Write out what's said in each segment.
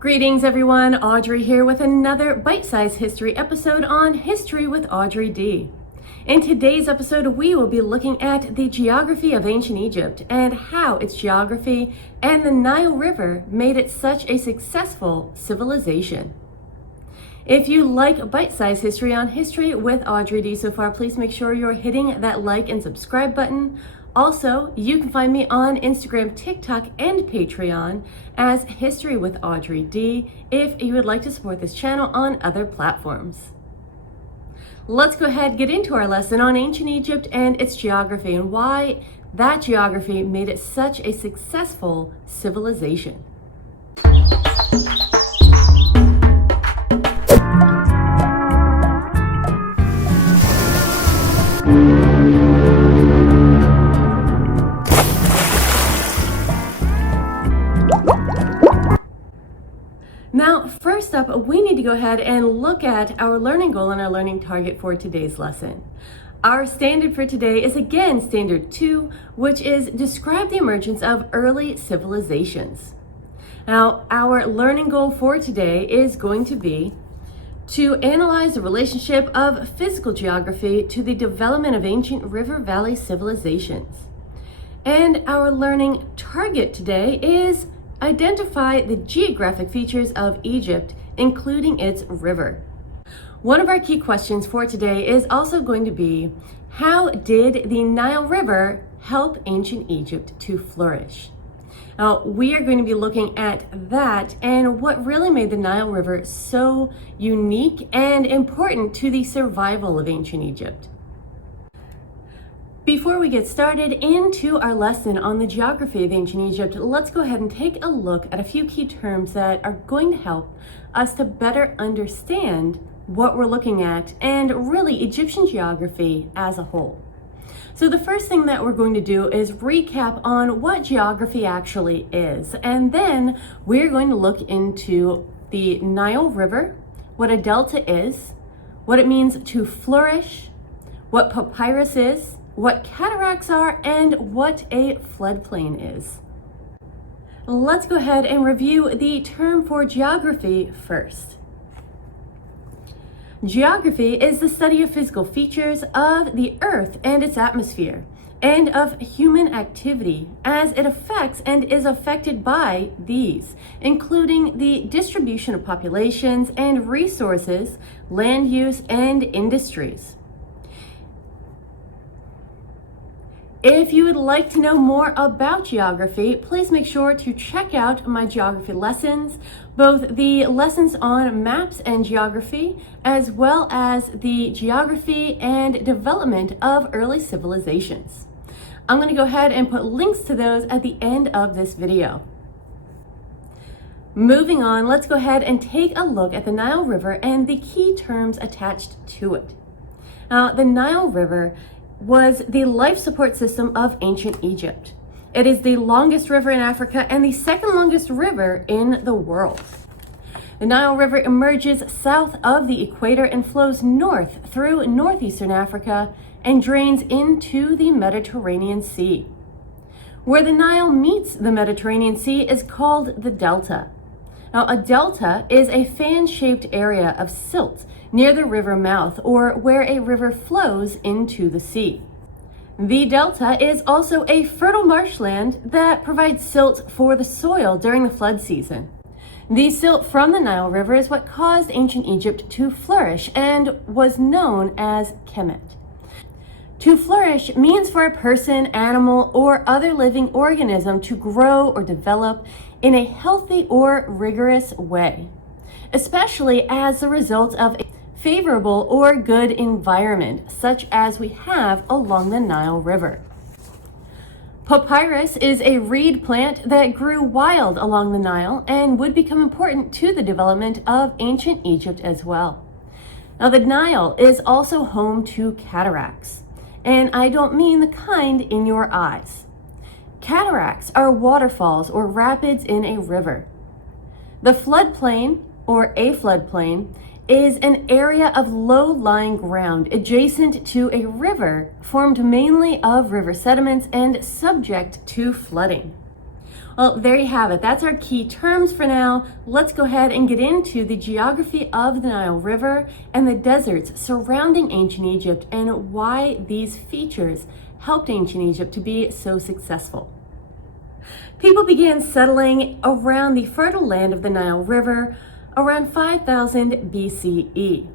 Greetings everyone, Audrey here with another bite-sized history episode on History with Audrey D. In today's episode, we will be looking at the geography of ancient Egypt and how its geography and the Nile River made it such a successful civilization. If you like bite-sized history on History with Audrey D so far, please make sure you're hitting that like and subscribe button. Also, you can find me on Instagram, TikTok, and Patreon as History with Audrey D if you would like to support this channel on other platforms. Let's go ahead and get into our lesson on ancient Egypt and its geography and why that geography made it such a successful civilization. Now, first up, we need to go ahead and look at our learning goal and our learning target for today's lesson. Our standard for today is again standard 2, which is describe the emergence of early civilizations. Now, our learning goal for today is going to be to analyze the relationship of physical geography to the development of ancient river valley civilizations. And our learning target today is identify the geographic features of Egypt, including its river. One of our key questions for today is also going to be, how did the Nile River help ancient Egypt to flourish? Now, we are going to be looking at that and what really made the Nile River so unique and important to the survival of ancient Egypt. Before we get started into our lesson on the geography of ancient Egypt, let's go ahead and take a look at a few key terms that are going to help us to better understand what we're looking at and really Egyptian geography as a whole. So the first thing that we're going to do is recap on what geography actually is, and then we're going to look into the Nile River, what a delta is, what it means to flourish, what papyrus is, what cataracts are, and what a floodplain is. Let's go ahead and review the term for geography first. Geography is the study of physical features of the earth and its atmosphere, and of human activity as it affects and is affected by these, including the distribution of populations and resources, land use, and industries. If you would like to know more about geography, please make sure to check out my geography lessons, both the lessons on maps and geography, as well as the geography and development of early civilizations. I'm going to go ahead and put links to those at the end of this video. Moving on, let's go ahead and take a look at the Nile River and the key terms attached to it. Now, the Nile River was the life support system of ancient Egypt. It is the longest river in Africa and the second longest river in the world. The Nile River emerges south of the equator and flows north through northeastern Africa and drains into the Mediterranean Sea. Where the Nile meets the Mediterranean Sea is called the delta. Now, a delta is a fan-shaped area of silt near the river mouth or where a river flows into the sea. The delta is also a fertile marshland that provides silt for the soil during the flood season. The silt from the Nile River is what caused ancient Egypt to flourish and was known as Kemet. To flourish means for a person, animal, or other living organism to grow or develop in a healthy or rigorous way, especially as a result of a favorable or good environment, such as we have along the Nile River. Papyrus is a reed plant that grew wild along the Nile and would become important to the development of ancient Egypt as well. Now, the Nile is also home to cataracts, and I don't mean the kind in your eyes. Cataracts are waterfalls or rapids in a river. The floodplain, or a floodplain, is an area of low-lying ground adjacent to a river formed mainly of river sediments and subject to flooding. Well, there you have it. That's our key terms for now. Let's go ahead and get into the geography of the Nile River and the deserts surrounding ancient Egypt and why these features helped ancient Egypt to be so successful. People began settling around the fertile land of the Nile River around 5000 BCE.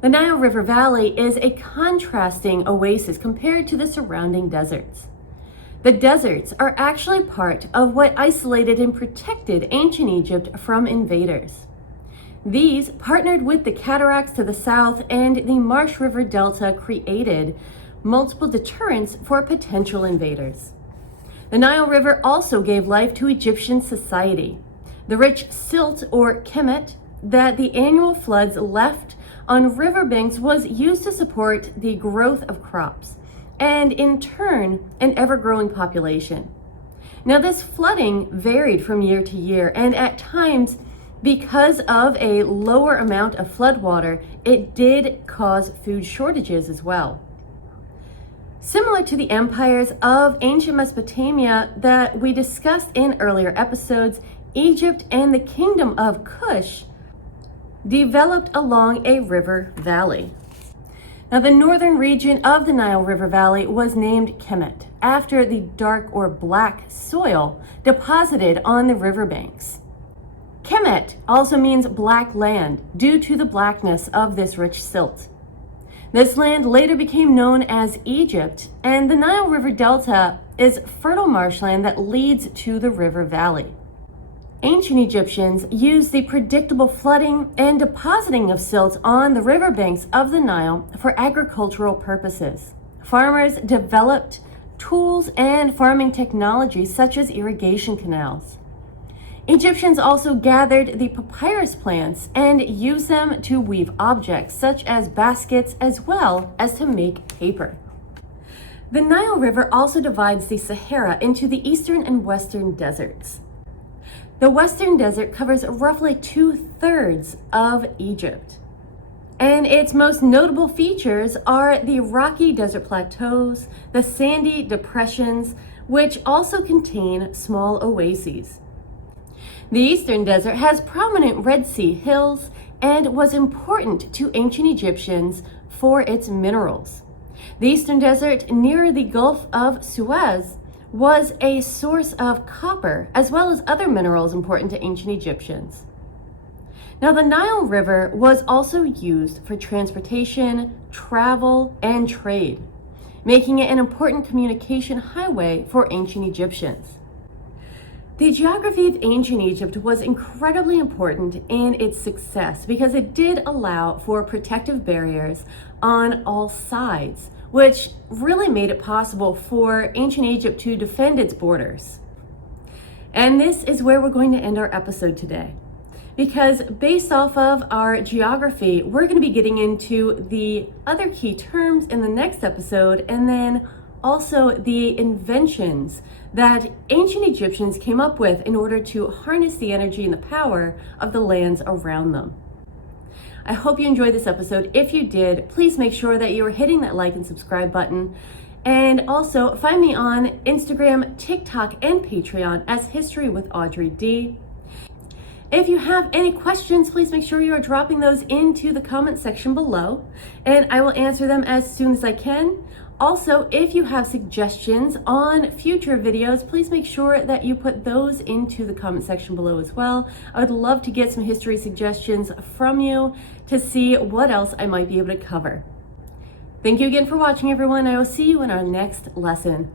The Nile River Valley is a contrasting oasis compared to the surrounding deserts. The deserts are actually part of what isolated and protected ancient Egypt from invaders. These, partnered with the cataracts to the south and the Marsh River Delta, created multiple deterrents for potential invaders. The Nile River also gave life to Egyptian society. The rich silt or kemet that the annual floods left on riverbanks was used to support the growth of crops and, in turn, an ever-growing population. Now, this flooding varied from year to year, and at times, because of a lower amount of floodwater, it did cause food shortages as well. Similar to the empires of ancient Mesopotamia that we discussed in earlier episodes, Egypt and the kingdom of Kush developed along a river valley. Now, the northern region of the Nile River Valley was named Kemet after the dark or black soil deposited on the riverbanks. Kemet also means black land due to the blackness of this rich silt. This land later became known as Egypt, and the Nile River Delta is fertile marshland that leads to the river valley. Ancient Egyptians used the predictable flooding and depositing of silt on the riverbanks of the Nile for agricultural purposes. Farmers developed tools and farming technologies such as irrigation canals. Egyptians also gathered the papyrus plants and used them to weave objects such as baskets as well as to make paper. The Nile River also divides the Sahara into the eastern and western deserts. The Western Desert covers roughly 2/3 of Egypt, and its most notable features are the rocky desert plateaus, the sandy depressions, which also contain small oases. The Eastern Desert has prominent Red Sea hills and was important to ancient Egyptians for its minerals. The Eastern Desert near the Gulf of Suez was a source of copper as well as other minerals important to ancient Egyptians. Now, the Nile River was also used for transportation, travel, and trade, making it an important communication highway for ancient Egyptians. The geography of ancient Egypt was incredibly important in its success because it did allow for protective barriers on all sides, which really made it possible for ancient Egypt to defend its borders. And this is where we're going to end our episode today, because based off of our geography, we're going to be getting into the other key terms in the next episode, and then also the inventions that ancient Egyptians came up with in order to harness the energy and the power of the lands around them. I hope you enjoyed this episode. If you did, please make sure that you are hitting that like and subscribe button. And also find me on Instagram, TikTok, and Patreon as History with Audrey D. If you have any questions, please make sure you are dropping those into the comment section below, and I will answer them as soon as I can. Also, if you have suggestions on future videos, please make sure that you put those into the comment section below as well. I would love to get some history suggestions from you to see what else I might be able to cover. Thank you again for watching, everyone. I will see you in our next lesson.